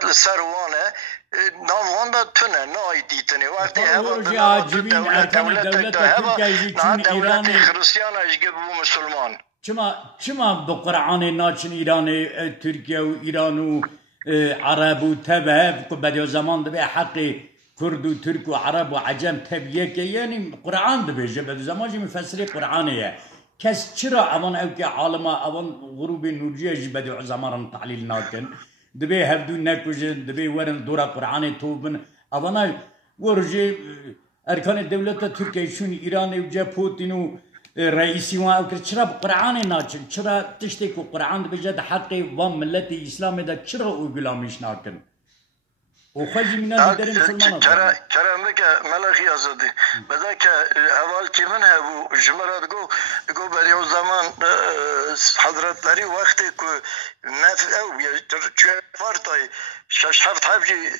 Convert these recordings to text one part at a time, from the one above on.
سروانه ناواندا تونه نای دیتنی وقتی هوا ورجی دنا عجیبین ارکان دولت ترکیه نه چون دولت ایرانی خرسیان اشگه بو مسلمان چما بقرآن ناچن ایران ترکیه و ایران و عرب و تبه که بدی زمان دبی حق کرد و ترک و عرب و عجم تبیه که یعنی قرآن دبی جه بدی زمان جه مفسری قرآنیه کس چرا اوان او که عالما اوان غروب نورجیه جه بدی زمان تعلیل ناکن دبی هبدو نکوجن دبی ورن دورا قرآن توبن اوان ورجی ارکان دولت ترکیه چون ایران و جه پوتین و رئیسی و او کرد چرا قرآن ناچن چرا تشتی که قرآن بجد حق و ملت اسلام ده چرا او گلامیش ناکن و خوشی منان دیدره مسلمان چرا مگه ملخی آزادی بده که اول که من هبو جمرات گو بری او زمان حضرت لری وقتی که نفع او چه فرطای شش هفت حبجی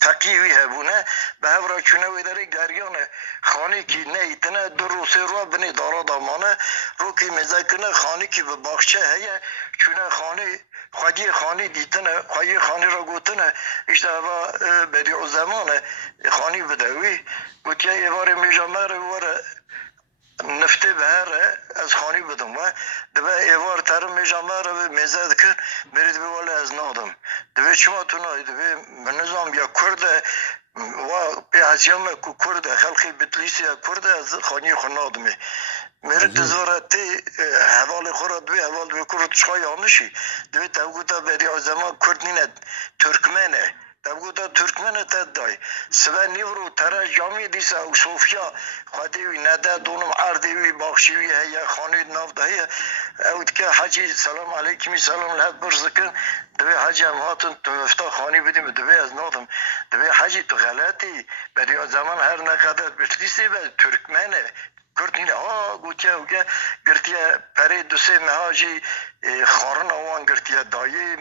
تقیوی هبونه به هفرا چونه ویداره گریانه خانی که نه ایتنه دو روسه رو بنی دارا دامانه رو که مزاکنه خانی که به باخچه هیه چونه خانی خواهی خانی دیتنه خواهی خانی را گوتنه اشته هوا بدیع زمانه خانی بدوی گوتیه ایوار میجامه رو نفته بهره از خانی بدم و دبه ایوار ترم میجامه رو میزد کن برید به والا از نادم دبه چما تو نای دبه نظام یا کرد و به عجم کو کرد خلقی بتلیسی کرد از خانی خنادمی میره تزارتی حوال خورد بی حوال بی کرد چای آنشی دوی تاوگوتا بدی زمان کرد نیند ترکمنه تاوگوتا ترکمنه تدای سبا نیورو ترا جامی دیسا او صوفیا خودیوی نده دونم عردیوی باخشیوی هیا خانی نافده هیا اوید که حجی سلام علیکمی سلام لحد برزکن دوی حجی هم هاتن تو مفتا خانی بدیم دوی از نادم دوی حجی تو غلطی بدی زمان هر نقدر بتلیسی به ترکمنه کردین ها گوتیا وگه گرتیا پری دو سه مهاجی خارن آوان گرتیا دایی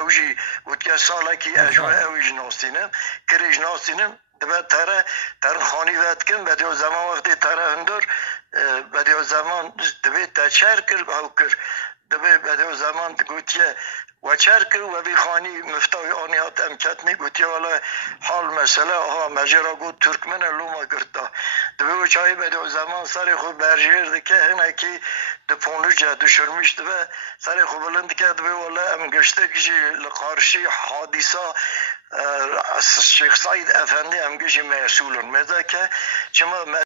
اوجی گوتیا سالا کی اجوا اوج ناستینم کریج ناستینم دبا تر خانی وقت کن بدیو زمان وقتی تر هندور بدیو زمان دبی تچر کر او کر دبی بدیو زمان گوتیا و چرکر و بی خانی مفتاوی آنیات امکت گوتی والا حال مسئله ها مجرا گو ترکمن لوما گرتا دبی و چایی بده زمان سر خود برجیر دکه هنه کی ده پونجا دشرمیش دبی سر خود بلند که دبی والا ام گشته کشی لقارشی حادثه شیخ سعید افندی ام گشی مسئولون مزا که چما